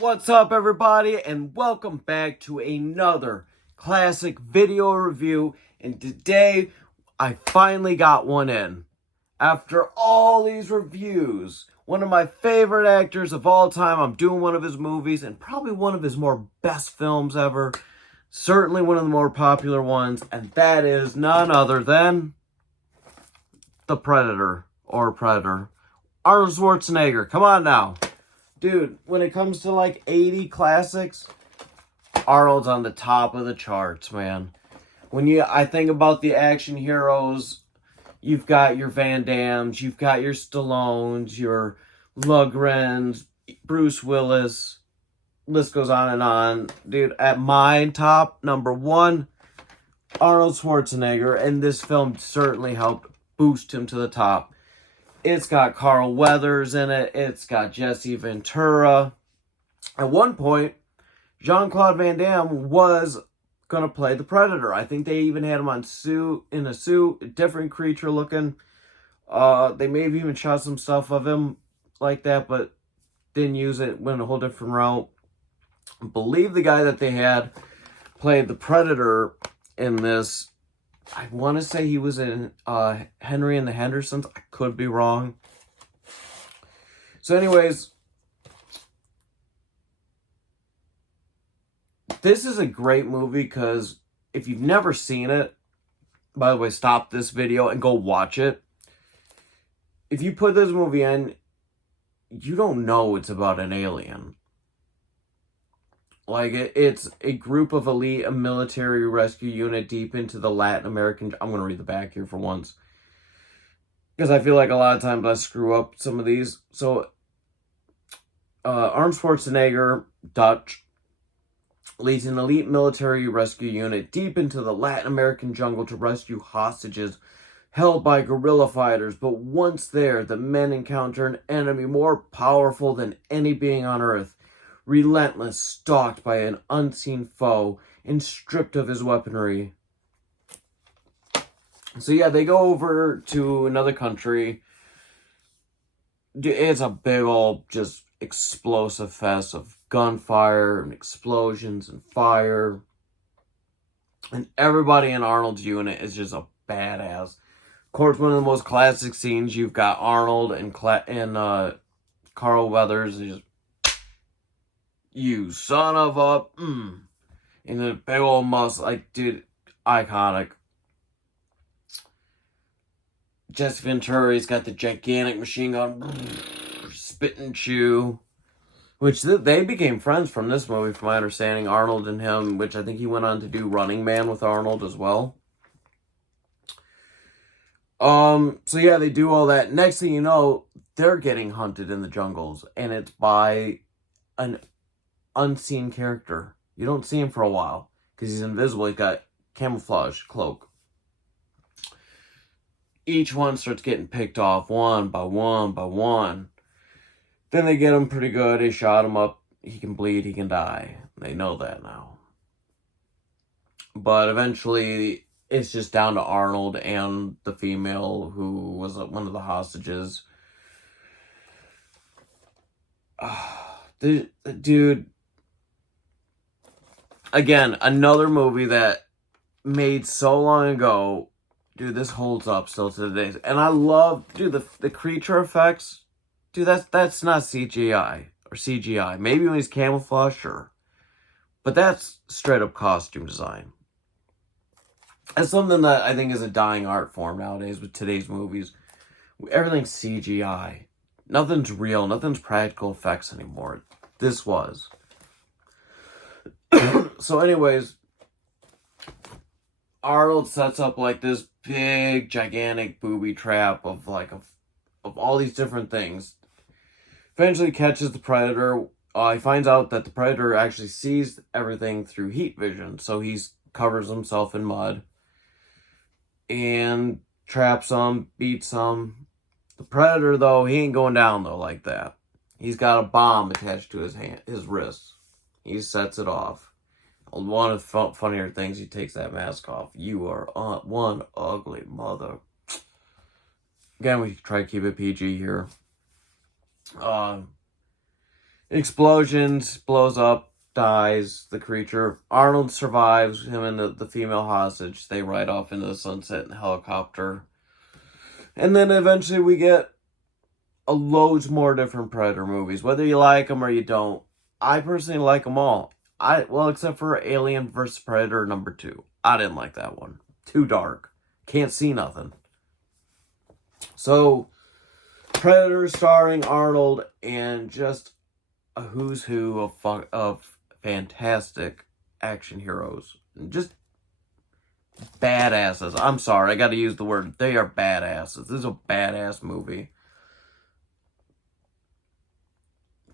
What's up, everybody, and welcome back to another classic video review. And today, I finally got one in. After all these reviews, one of my favorite actors of all time, I'm doing one of his movies, and probably one of his more best films ever. Certainly one of the more popular ones, and that is none other than The Predator, or Predator. Arnold Schwarzenegger, come on now. Dude, when it comes to like 80 classics, Arnold's on the top of the charts, man. I think about the action heroes, you've got your Van Dammes, you've got your Stallones, your Lundgrens, Bruce Willis, list goes on and on. Dude, at my top, number one, Arnold Schwarzenegger, and this film certainly helped boost him to the top. It's got Carl Weathers in it. It's got Jesse Ventura. At one point, Jean-Claude Van Damme was going to play the Predator. I think they even had him in a suit, a different creature looking. They may have even shot some stuff of him like that, but didn't use it, went a whole different route. I believe the guy that they had played the Predator in this, I want to say he was in Henry and the Hendersons. I could be wrong. So anyways, this is a great movie because if you've never seen it, by the way, stop this video and go watch it. If you put this movie in, you don't know it's about an alien. Like, it's a group of elite military rescue unit deep into the Latin American... I'm going to read the back here for once, because I feel like a lot of times I screw up some of these. So, Arnold Schwarzenegger, Dutch, leads an elite military rescue unit deep into the Latin American jungle to rescue hostages held by guerrilla fighters. But once there, the men encounter an enemy more powerful than any being on Earth. Relentless, stalked by an unseen foe, and stripped of his weaponry. So yeah, they go over to another country. It's a big old, just explosive fest of gunfire and explosions and fire. And everybody in Arnold's unit is just a badass. Of course, one of the most classic scenes, you've got Arnold and Carl Weathers just, you son of a... And the big old muscle, like, dude, iconic. Jesse Ventura's got the gigantic machine gun, spit and chew. Which, they became friends from this movie, from my understanding, Arnold and him, which I think he went on to do Running Man with Arnold as well. So yeah, they do all that. Next thing you know, they're getting hunted in the jungles, and it's by an unseen character. You don't see him for a while because he's invisible. He's got camouflage cloak. Each one starts getting picked off one by one by one. Then they get him pretty good. They shot him up. He can bleed. He can die. They know that now. But eventually, it's just down to Arnold and the female who was one of the hostages. Dude. Again, another movie that made so long ago. Dude, this holds up still to today. And I love, dude, the creature effects. Dude, that's not CGI or CGI. Maybe when he's camouflaged, sure. But that's straight up costume design. That's something that I think is a dying art form nowadays with today's movies. Everything's CGI. Nothing's real. Nothing's practical effects anymore. This was. So anyways, Arnold sets up like this big, gigantic booby trap of all these different things. Eventually catches the Predator. He finds out that the Predator actually sees everything through heat vision, so he covers himself in mud and traps him, beats him. The Predator, though, he ain't going down though like that. He's got a bomb attached to his wrist. He sets it off. One of the funnier things, he takes that mask off. You are one ugly mother. Again, we try to keep it PG here. Explosions, blows up, dies, the creature. Arnold survives, him and the female hostage. They ride off into the sunset in a helicopter. And then eventually we get loads more different Predator movies. Whether you like them or you don't. I personally like them all. Well, except for Alien vs. Predator #2. I didn't like that one. Too dark. Can't see nothing. So, Predator starring Arnold and just a who's who of fantastic action heroes. Just badasses. I'm sorry, I gotta use the word. They are badasses. This is a badass movie.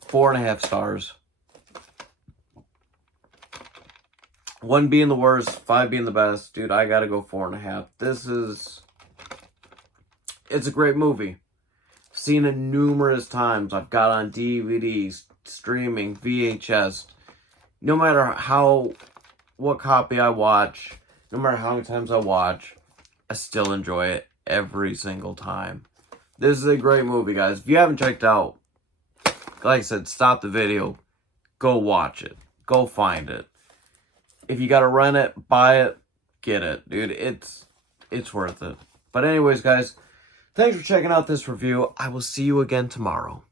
4.5 stars. 1 being the worst, 5 being the best. Dude, I gotta go 4.5. It's a great movie. Seen it numerous times. I've got on DVDs, streaming, VHS. No matter what copy I watch, no matter how many times I watch, I still enjoy it every single time. This is a great movie, guys. If you haven't checked out, like I said, stop the video. Go watch it. Go find it. If you gotta rent it, buy it, get it. Dude, it's worth it. But anyways, guys, thanks for checking out this review. I will see you again tomorrow.